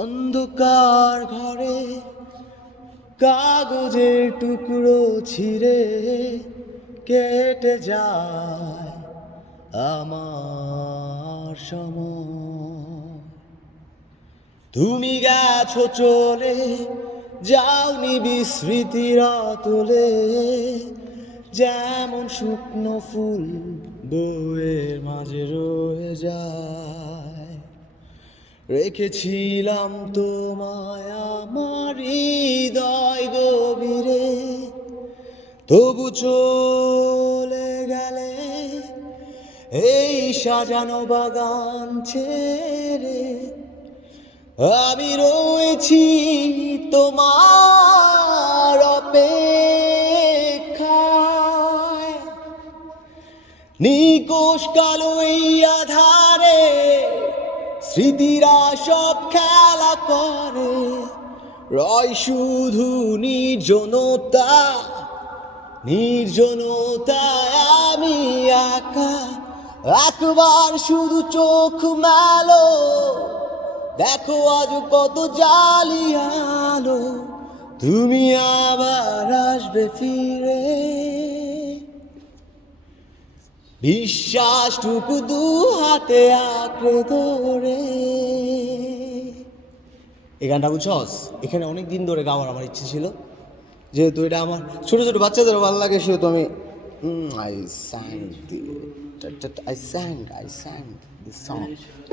অন্ধকার ঘরে কাগজের টুকরো ছিঁড়ে কেটে যায় আমার সময়। তুমি গেছো চলে, যাওনি বিস্মৃতির অতলে, যেমন শুকনো ফুল বইয়ের মাঝে রয়ে যায়। রেখেছিলাম তোমায় আমার হৃদয় গভীরে, তবু চলে গেলে এই সাজানো বাগান ছেড়ে। আমি রয়েছি তোমার অপেক্ষায়, নিকোষ কালো এই আধারে স্মৃতিরা সব খেলা করে। রয় শুধু নির্জনতা, নির্জনতায় আমি একা। একবার শুধু চোখ মেলো, দেখো আজ কত জালি আলো, তুমি আবার আসবে ফিরে। বিশ্বাসটুকু দু হাতে আঁকড়ে ধরে। এই গানটা বুঝছস, এখানে অনেক দিন ধরে গাওয়ার আমার ইচ্ছে ছিল, যেহেতু এটা আমার ছোটো ছোটো বাচ্চাদের ভালো লাগে, সেহেতু আমি I sang this song.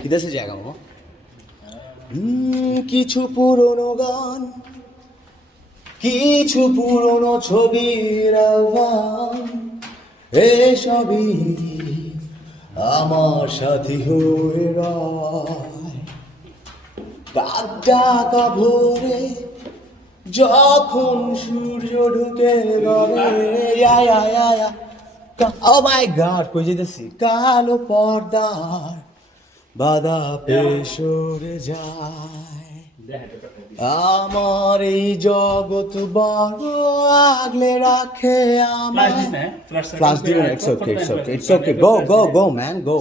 কি দেশে জায়গা বাবা? কিছু পুরনো গান, কিছু পুরনো ছবির অ্যালবাম, এসবই আমার সাথী হয়ে রয়। কাকডাকা ভোরে যখন সূর্য ঢুকে গড়ে, ও মাই গড, কই যেতেছি, কালো পর্দার বাধা পেয়ে সরে যায়। আমার এই জগৎ বড় আগলে রাখে আমার। ফ্লাশ দিবেন? It's okay, go man, go.